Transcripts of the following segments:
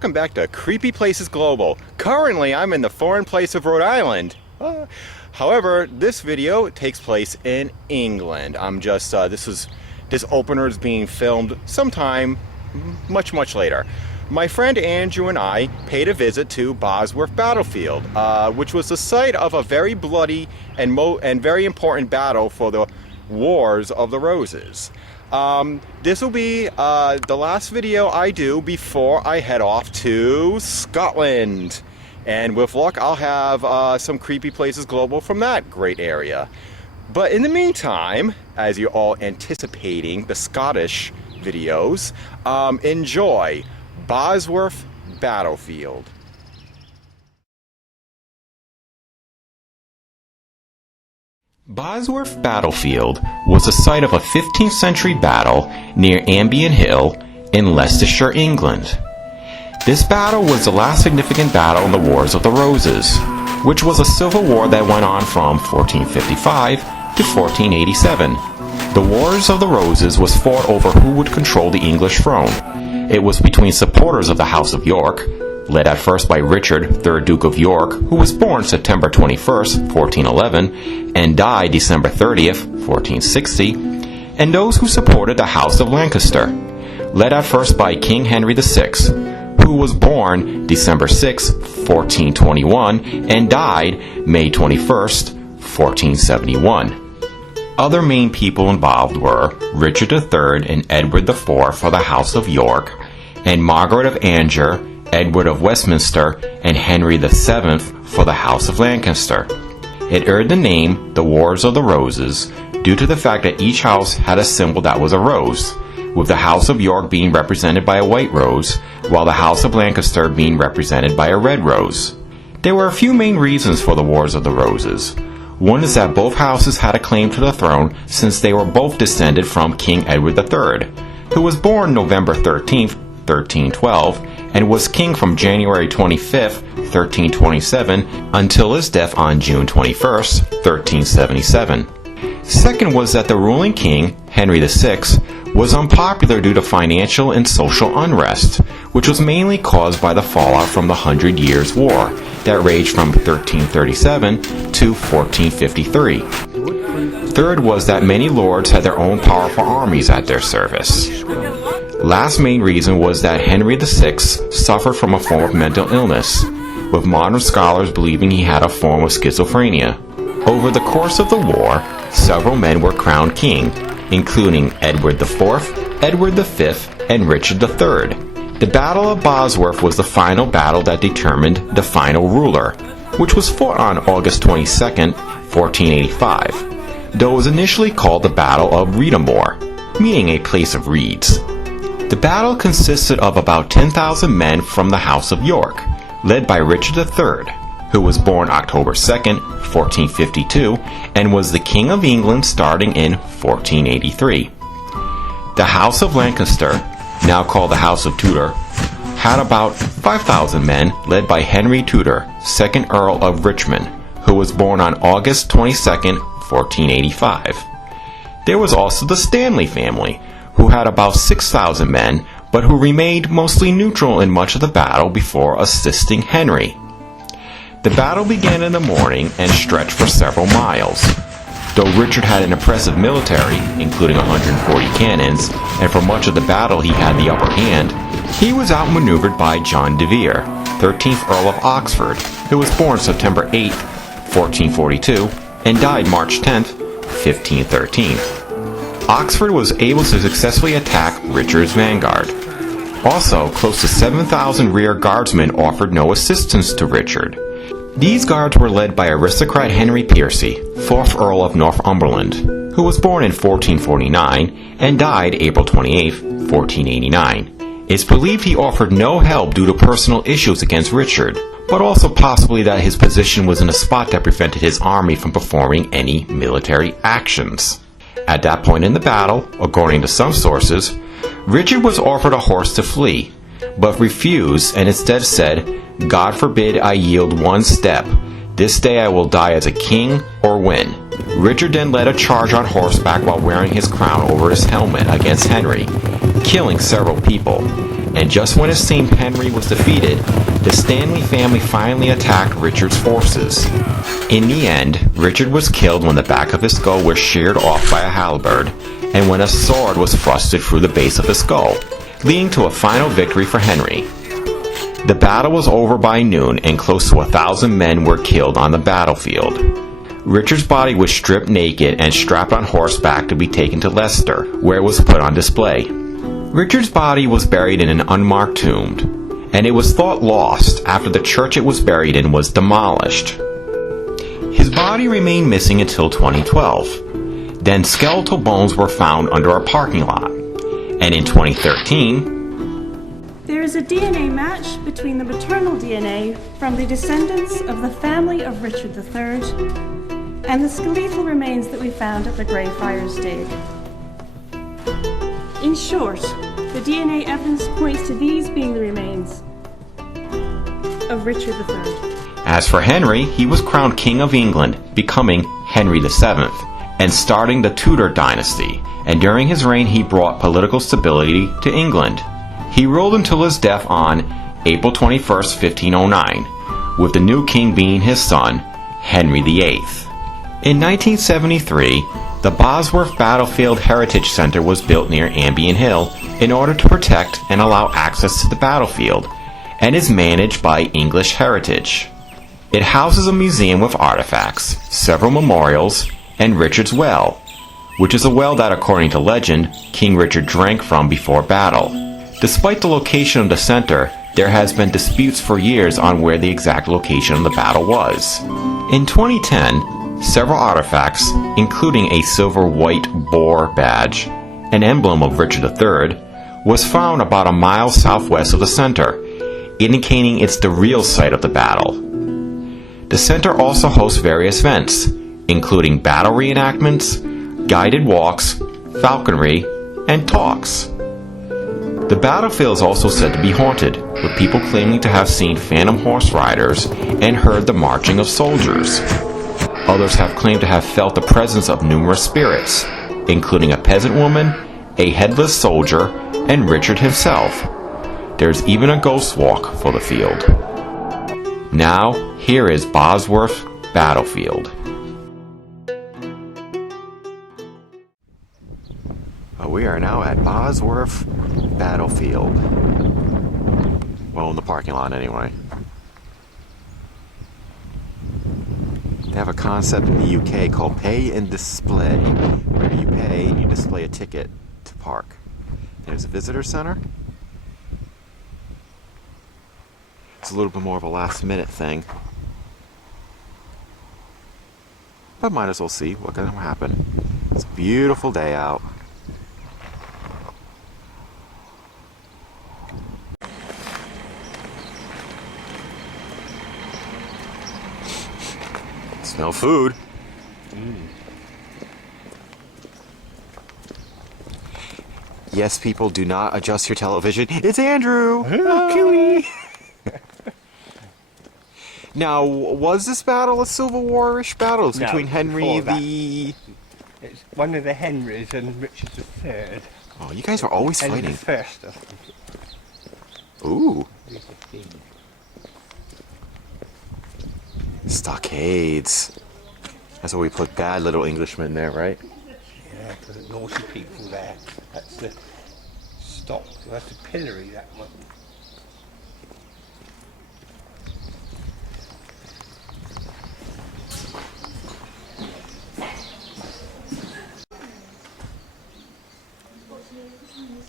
welcome back to Creepy Places Global. Currently, I'm in the foreign place of Rhode Island. However, this video takes place in England. This opener is being filmed sometime much later. My friend Andrew and I paid a visit to Bosworth Battlefield, which was the site of a very bloody and very important battle for the Wars of the Roses. This will be the last video I do before I head off to Scotland. And with luck, I'll have some Creepy Places Global from that great area. But in the meantime, as you're all anticipating the Scottish videos, enjoy Bosworth Battlefield. Bosworth Battlefield was the site of a 15th century battle near Ambion Hill in Leicestershire, England. This battle was the last significant battle in the Wars of the Roses, which was a civil war that went on from 1455 to 1487. The Wars of the Roses was fought over who would control the English throne. It was between supporters of the House of York, led at first by Richard, 3rd Duke of York, who was born September 21st, 1411, and died December 30th, 1460, and those who supported the House of Lancaster, led at first by King Henry VI, who was born December 6, 1421, and died May 21st, 1471. Other main people involved were Richard III and Edward IV for the House of York, and Margaret of Anjou, Edward of Westminster, and Henry VII for the House of Lancaster. It earned the name the Wars of the Roses due to the fact that each house had a symbol that was a rose, with the House of York being represented by a white rose, while the House of Lancaster being represented by a red rose. There were a few main reasons for the Wars of the Roses. One is that both houses had a claim to the throne since they were both descended from King Edward III, who was born November 13th, 1312, and was king from January 25th, 1327, until his death on June 21st, 1377. Second was that the ruling king, Henry VI, was unpopular due to financial and social unrest, which was mainly caused by the fallout from the 100 Years' War that raged from 1337 to 1453. Third was that many lords had their own powerful armies at their service. Last main reason was that Henry VI suffered from a form of mental illness, with modern scholars believing he had a form of schizophrenia. Over the course of the war, several men were crowned king, including Edward IV, Edward V, and Richard III. The Battle of Bosworth was the final battle that determined the final ruler, which was fought on August 22, 1485, though it was initially called the Battle of Reedamore, meaning a place of reeds. The battle consisted of about 10,000 men from the House of York, led by Richard III, who was born October 2nd, 1452, and was the King of England starting in 1483. The House of Lancaster, now called the House of Tudor, had about 5,000 men led by Henry Tudor, 2nd Earl of Richmond, who was born on August 22nd, 1485. There was also the Stanley family, who had about 6,000 men, but who remained mostly neutral in much of the battle before assisting Henry. The battle began in the morning and stretched for several miles. Though Richard had an impressive military, including 140 cannons, and for much of the battle he had the upper hand, he was outmaneuvered by John de Vere, 13th Earl of Oxford, who was born September 8, 1442, and died March 10, 1513. Oxford was able to successfully attack Richard's vanguard. Also, close to 7,000 rear guardsmen offered no assistance to Richard. These guards were led by aristocrat Henry Percy, 4th Earl of Northumberland, who was born in 1449 and died April 28, 1489. It's believed he offered no help due to personal issues against Richard, but also possibly that his position was in a spot that prevented his army from performing any military actions. At that point in the battle, according to some sources, Richard was offered a horse to flee, but refused and instead said, "God forbid I yield one step. This day I will die as a king or win." Richard then led a charge on horseback while wearing his crown over his helmet against Henry, killing several people. and just when it seemed Henry was defeated, the Stanley family finally attacked Richard's forces. In the end, Richard was killed when the back of his skull was sheared off by a halberd, and when a sword was thrusted through the base of his skull, leading to a final victory for Henry. The battle was over by noon, and close to 1,000 men were killed on the battlefield. Richard's body was stripped naked and strapped on horseback to be taken to Leicester, where it was put on display. Richard's body was buried in an unmarked tomb, and it was thought lost after the church it was buried in was demolished. His body remained missing until 2012. Then skeletal bones were found under a parking lot, and in 2013, there is a DNA match between the maternal DNA from the descendants of the family of Richard III and the skeletal remains that we found at the Greyfriars Dig. In short, the DNA evidence points to these being the remains of Richard III. As for Henry, he was crowned King of England, becoming Henry VII, and starting the Tudor Dynasty, and during his reign he brought political stability to England. He ruled until his death on April 21, 1509, with the new king being his son, Henry VIII. In 1973, the Bosworth Battlefield Heritage Center was built near Ambion Hill in order to protect and allow access to the battlefield, and is managed by English Heritage. It houses a museum with artifacts, several memorials, and Richard's Well, which is a well that, according to legend, King Richard drank from before battle. Despite the location of the center, there has been disputes for years on where the exact location of the battle was. In 2010, several artifacts, including a silver white boar badge, an emblem of Richard III, was found about a mile southwest of the center, indicating it's the real site of the battle. The center also hosts various events, including battle reenactments, guided walks, falconry, and talks. The battlefield is also said to be haunted, with people claiming to have seen phantom horse riders and heard the marching of soldiers. Others have claimed to have felt the presence of numerous spirits, including a peasant woman, a headless soldier, and Richard himself. There's even a ghost walk for the field. Now, here is Bosworth Battlefield. We are now at Bosworth Battlefield. Well, in the parking lot anyway. They have a concept in the UK called pay and display, where you pay and you display a ticket to park. There's a visitor center. It's a little bit more of a last minute thing, but might as well see what's going to happen. It's a beautiful day out. Smell food. Yes, people, do not adjust your television. It's Andrew! Oh, Chewie! Now, was this battle a Civil War-ish battle? It was between Henry the... It's one of the Henrys and Richard III. Oh, you guys are always Henry fighting. the First, I think. Ooh. Stockades. That's where we put bad little Englishmen there, right? Yeah, because the naughty people there. That's the stock. That's the pillory, that one.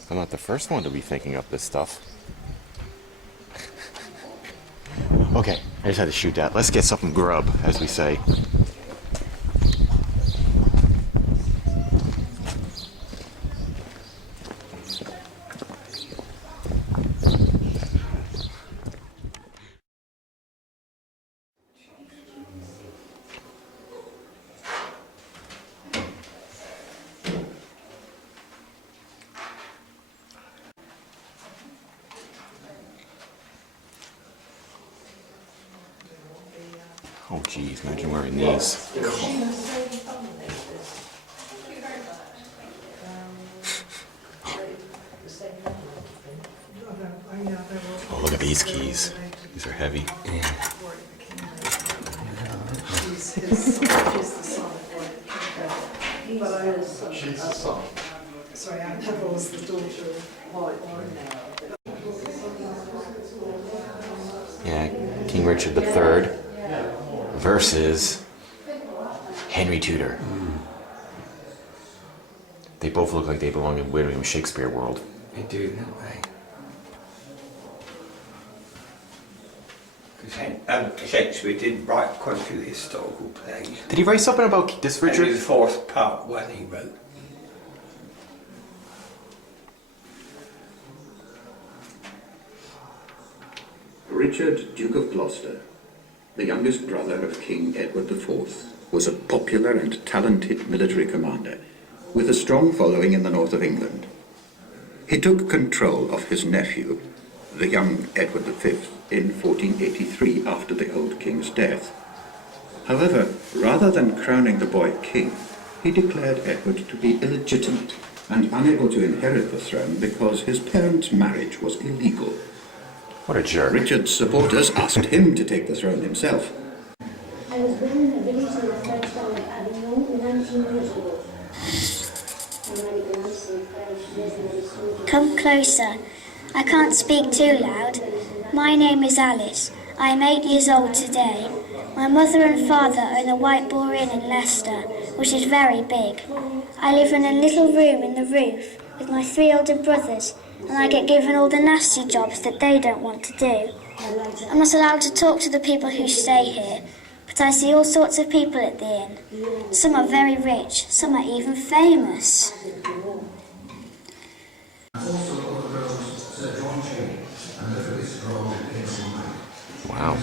I'm not the first one to be thinking up this stuff. Okay, I just had to shoot that. Let's get something grub, as we say. Oh geez, imagine wearing these. these keys. These are heavy. Sorry, Anne Neville's the daughter of Yeah, King Richard III versus Henry Tudor. They both look like they belong in William Shakespeare world. They do, don't they? Because Shakespeare did write quite a few historical plays. Did he write something about this Richard? Henry IV Part 1 he wrote. Richard, Duke of Gloucester, the youngest brother of King Edward IV, was a popular and talented military commander with a strong following in the north of England. He took control of his nephew, the young Edward V, in 1483 after the old king's death. However, rather than crowning the boy king, he declared Edward to be illegitimate and unable to inherit the throne because his parents' marriage was illegal. What a jerk. Richard's supporters asked him to take the throne himself. I was born in a village in the French town of Avignon 19 years ago. Come closer. I can't speak too loud. My name is Alice. I am 8 years old today. My mother and father own the White Boar Inn in Leicester, which is very big. I live in a little room in the roof with my 3 older brothers, and I get given all the nasty jobs that they don't want to do. I'm not allowed to talk to the people who stay here, but I see all sorts of people at the inn. Some are very rich, some are even famous. Wow.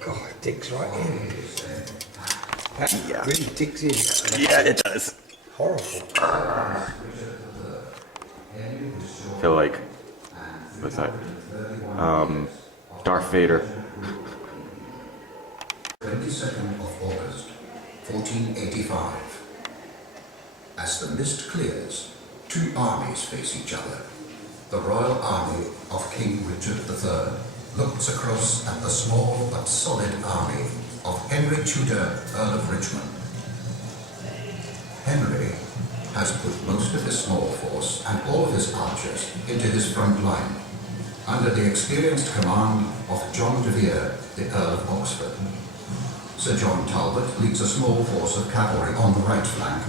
God, it digs right in. That really digs in. Yeah, it does. Horrible. I feel like, what's that? Darth Vader. 22nd of August, 1485. As the mist clears, 2 armies face each other. The royal army of King Richard III looks across at the small but solid army of Henry Tudor, Earl of Richmond. Henry has put most of his small force and all of his archers into his front line, under the experienced command of John de Vere, the Earl of Oxford. Sir John Talbot leads a small force of cavalry on the right flank,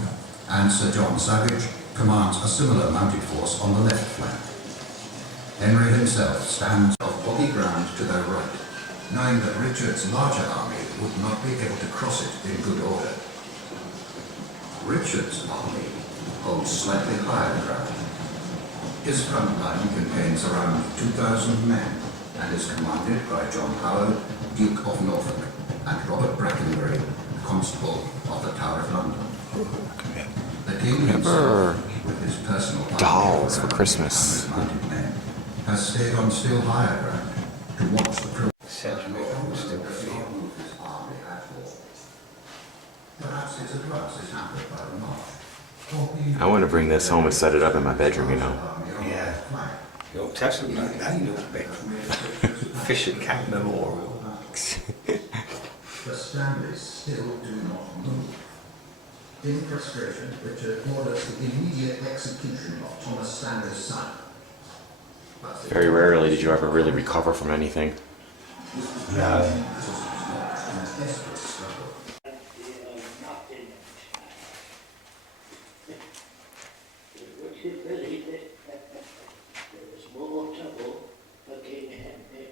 and Sir John Savage commands a similar mounted force on the left flank. Henry himself stands off boggy ground to their right, knowing that Richard's larger army would not be able to cross it in good order. Richard's army holds slightly higher ground. His front line contains around 2,000 men and is commanded by John Howard, Duke of Norfolk, and Robert Brackenbury, Constable of the Tower of London. The king himself, with his personal dolls for Christmas. Men, has stayed on still higher ground to watch the progress. Perhaps his advance is hampered by the march. I want to bring this home and set it up in my bedroom, you know. Yeah. You ought to have something like that in your bedroom. Fish and Cat Memorial. The Stanleys still do not move. In frustration, Richard orders the immediate execution of Thomas Stanley's son. Very rarely did you ever really recover from anything. No. Would you believe it? There was more trouble for King Henry.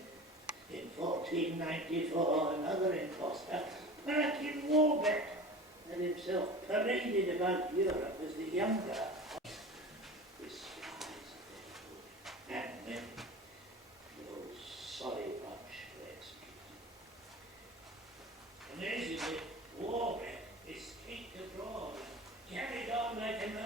In 1494, another impostor, back in Warbeck, had himself paraded about Europe as the younger. This and then those sorry bunch were executed. Amazingly, Warbeck escaped abroad and carried on like an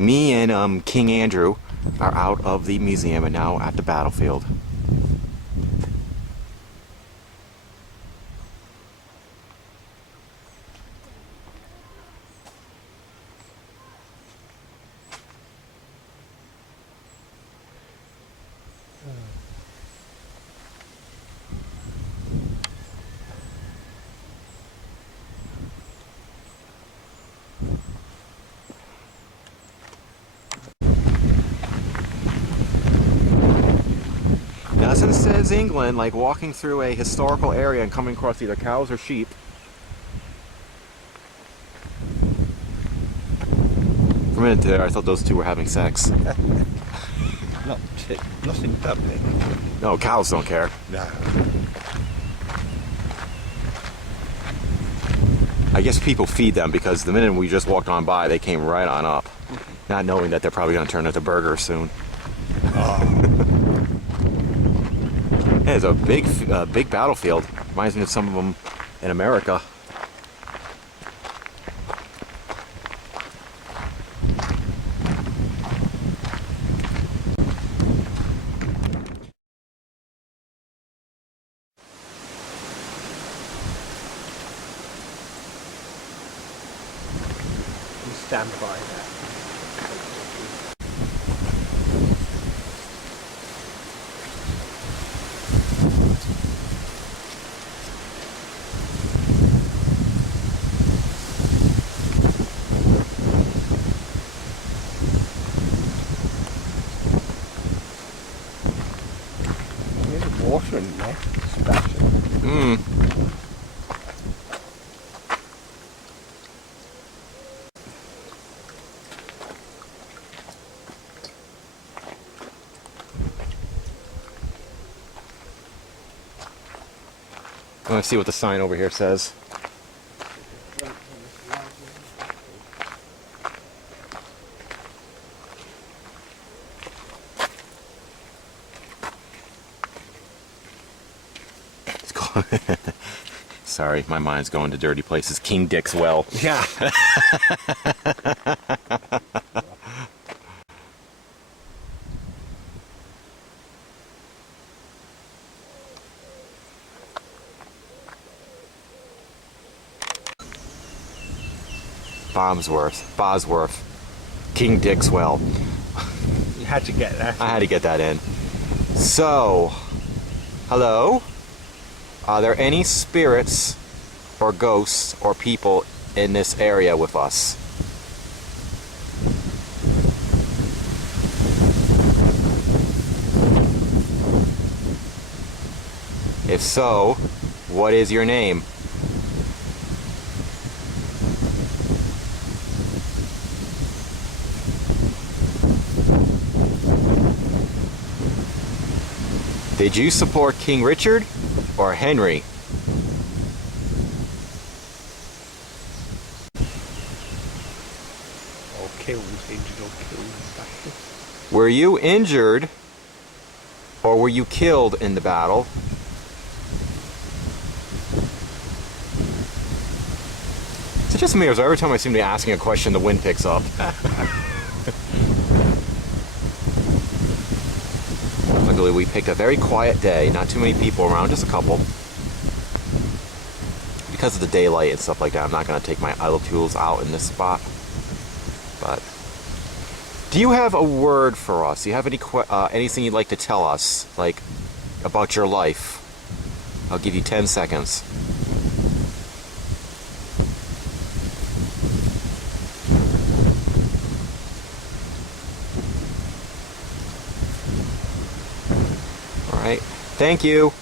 Me and King Andrew are out of the museum and now at the battlefield. Nothing says England like walking through a historical area and coming across either cows or sheep. For a minute there, I thought those two were having sex. Not in public. No, cows don't care. No. I guess people feed them because the minute we just walked on by, they came right on up, not knowing that they're probably going to turn into burgers soon. Yeah, it's a big battlefield. Reminds me of some of them in America. You stand by that. There's water in there, splashing. I want to see what the sign over here says. It's called Sorry, my mind's going to dirty places. King Dick's Well. Yeah. Bosworth, King Dick's Well. You had to get that. I had to get that in. So, hello? Are there any spirits or ghosts or people in this area with us? If so, what is your name? Did you support King Richard or Henry? Or killed, injured or killed. Were you injured or were you killed in the battle? Is it just me or is every time I seem to be asking a question the wind picks up? Luckily we picked a very quiet day, not too many people around, just a couple. Because of the daylight and stuff like that, I'm not going to take my idle tools out in this spot. But do you have a word for us? Do you have any anything you'd like to tell us, like about your life? I'll give you 10 seconds. All right. Thank you.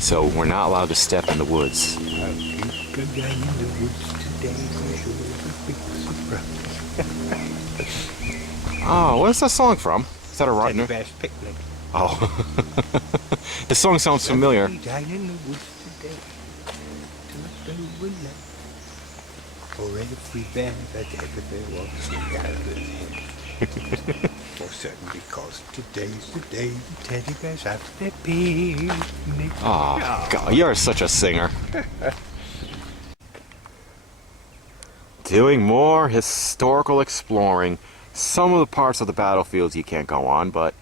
So we're not allowed to step in the woods. I'll keep the guy in the woods today for sure. It's a big surprise. Oh, where's that song from? Is that a Teddy Rotner? Bear's Picnic. Oh. The song sounds familiar. I'll be down in the woods today. To the winner. for every bear that ever there was gathered here. For certain, because today's the day the teddy bears have their picnic. Oh, God, you're such a singer. Doing more historical exploring. Some of the parts of the battlefields you can't go on, but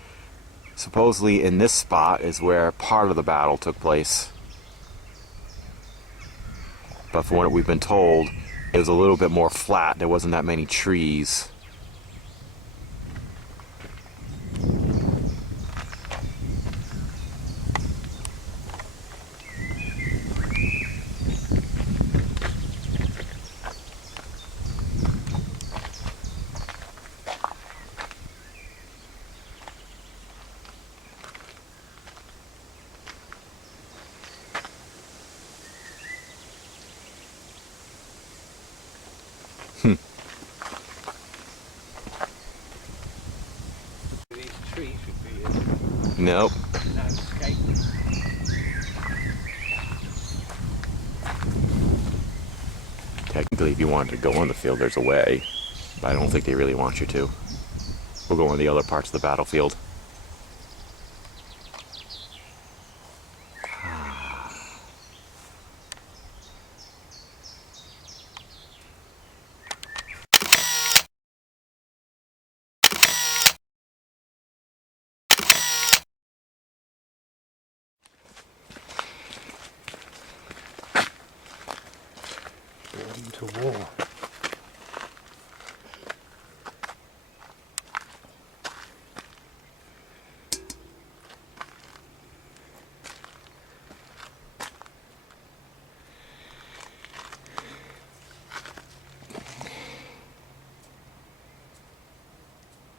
supposedly in this spot is where part of the battle took place. But from what we've been told, it was a little bit more flat. There wasn't that many trees. These trees would be Nope. landscape. Technically, if you wanted to go on the field, there's a way. But I don't think they really want you to. We'll go on the other parts of the battlefield. Born to war.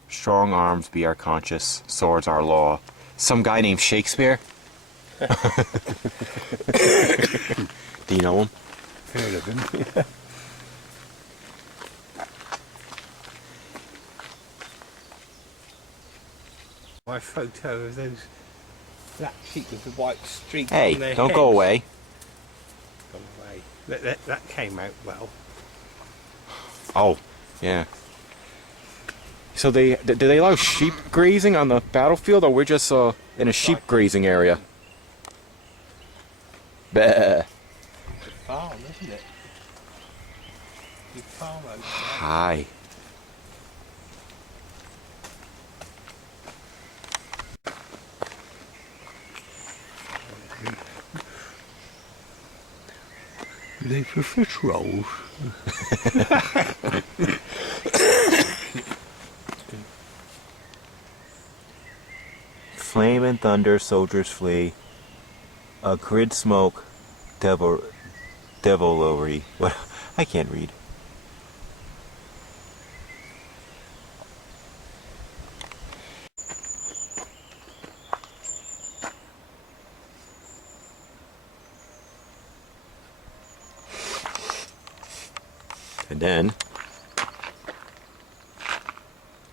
Strong arms be our conscience, swords our law. Some guy named Shakespeare? Do you know him? Heard of him. My photo of those black sheep with the white streak on Hey, their don't heads. go away. Gone away. That came out well. Oh, yeah. So do they allow sheep grazing on the battlefield, or we're just in a sheep grazing area? Bah. It's a farm, isn't it? You farm over there. Hi. Are they for fish rolls? Flame and thunder, soldiers flee. A grid smoke, devilry. What? I can't read. And then,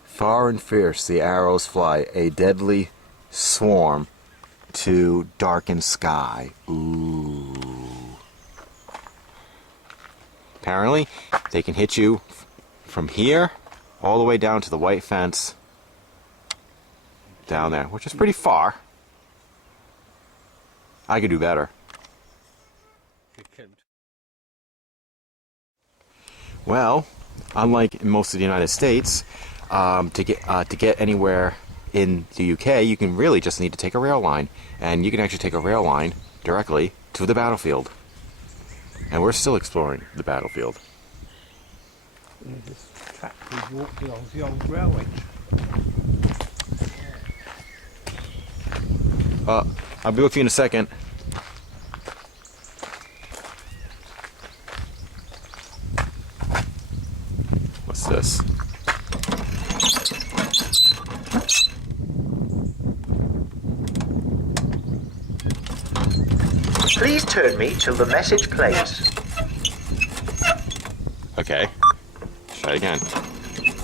far and fierce the arrows fly, a deadly swarm to darkened sky. Ooh. Apparently, they can hit you from here all the way down to the white fence down there, which is pretty far. I could do better. Well, unlike in most of the United States, to get anywhere in the UK, you can really just need to take a rail line, and you can actually take a rail line directly to the battlefield. And we're still exploring the battlefield. Yeah, this track we walked along the old railway. I'll be with you in a second. What's this? Please turn me till the message plays. Okay. Try again.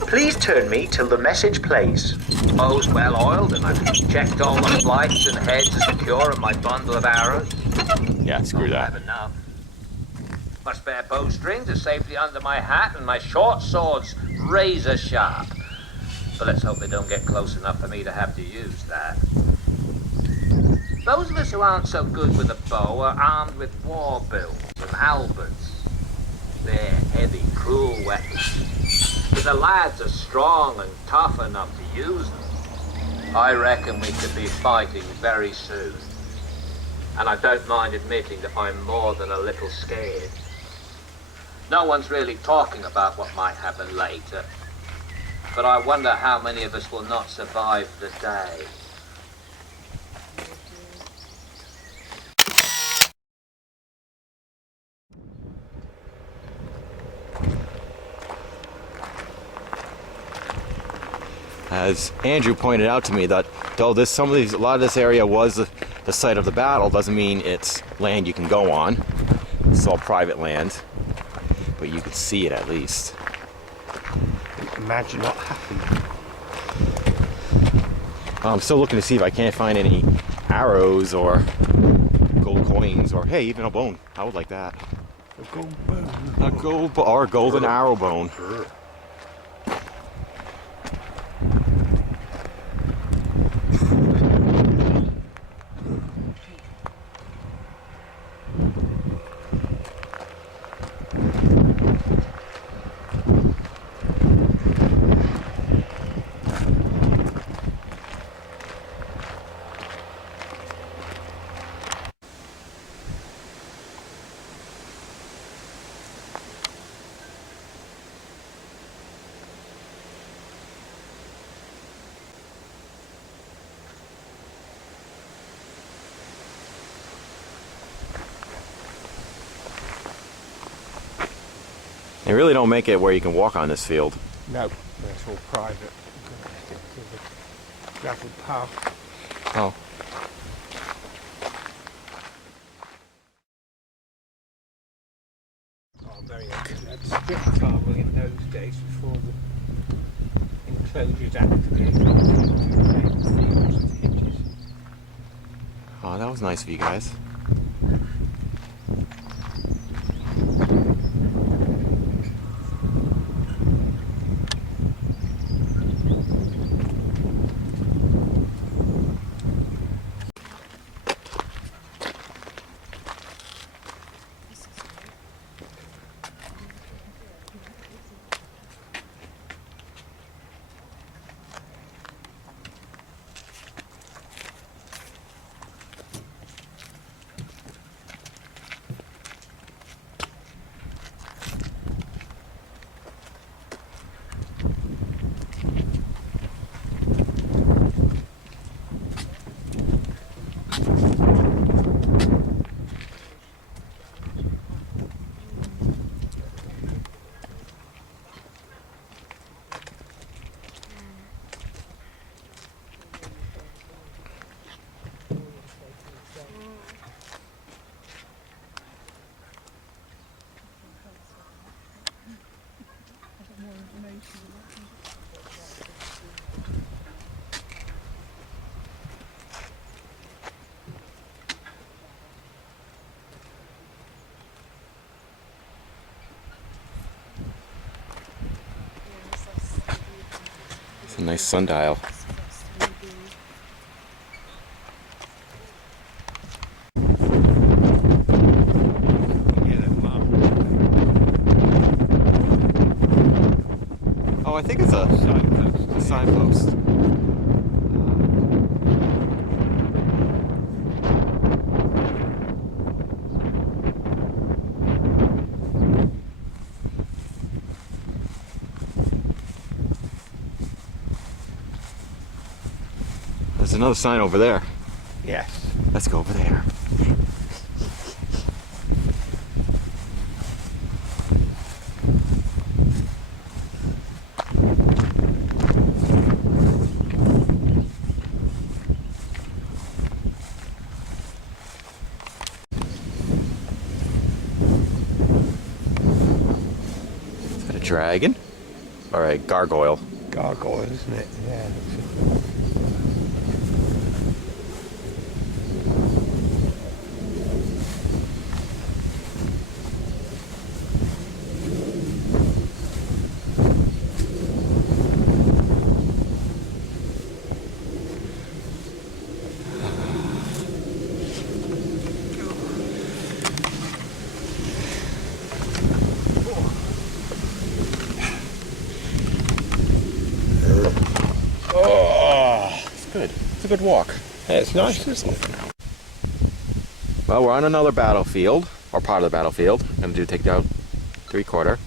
Please turn me till the message plays. Hose well oiled and I've checked all the flights and heads are secure in my bundle of arrows. Yeah, screw I have that. enough. my spare bowstring to safely under my hat, and my short sword's razor sharp. But let's hope they don't get close enough for me to have to use that. Those of us who aren't so good with a bow are armed with war bills and halberds. They're heavy, cruel weapons. But the lads are strong and tough enough to use them. I reckon we could be fighting very soon. And I don't mind admitting that I'm more than a little scared. No one's really talking about what might happen later. But I wonder how many of us will not survive the day. As Andrew pointed out to me, that though a lot of this area was the site of the battle, doesn't mean it's land you can go on. It's all private land, but you can see it at least. Imagine what happened. I'm still looking to see if I can't find any arrows or gold coins, or hey, even a bone. I would like that. A gold bone. Or a golden arrow bone. They really don't make it where you can walk on this field. No, that's all private. Gravel path. Oh. Oh, very good. That's strip farming in those days before the enclosures activated. Oh, that was nice of you guys. It's a nice sundial. Oh, I think it's a signpost. There's another sign over there. Yes. Let's go over there. Is that a dragon? Or a gargoyle? Gargoyle, isn't it? Yeah. good walk. Hey, it's nice, isn't it? Well, we're on another battlefield, or part of the battlefield. I'm going to take out 3/4.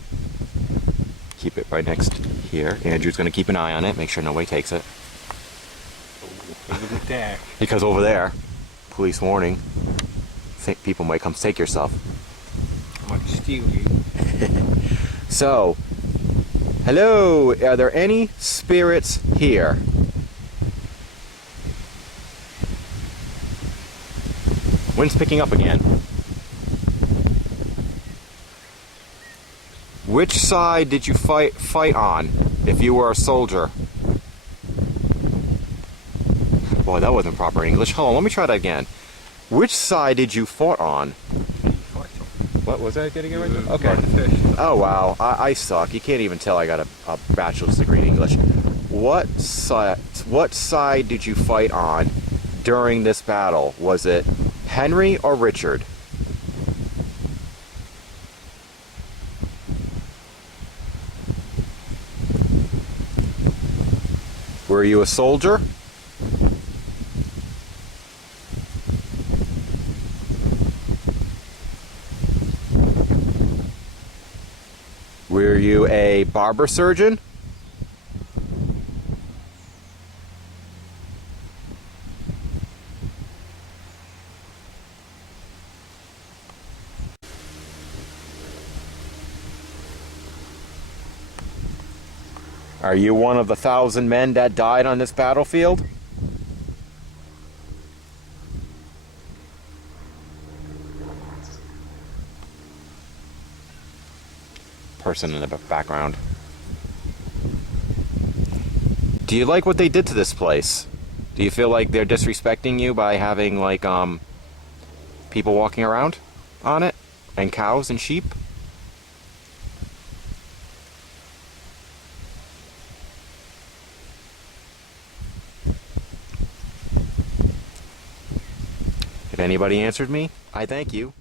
Keep it right next here. Andrew's going to keep an eye on it, make sure nobody takes it. Over there. Because over there, police warning, think people might come take your stuff. I might steal you. So, hello, are there any spirits here? Wind's picking up again. Which side did you fight on if you were a soldier? Boy, that wasn't proper English. Hold on, let me try that again. Which side did you fight on? What was that getting it right there? Okay. Oh wow, I suck. You can't even tell I got a bachelor's degree in English. What side did you fight on during this battle? Was it Henry or Richard? Were you a soldier? Were you a barber surgeon? Are you one of the 1,000 men that died on this battlefield? Person in the background. Do you like what they did to this place? Do you feel like they're disrespecting you by having like people walking around on it and cows and sheep? If anybody answered me, I thank you.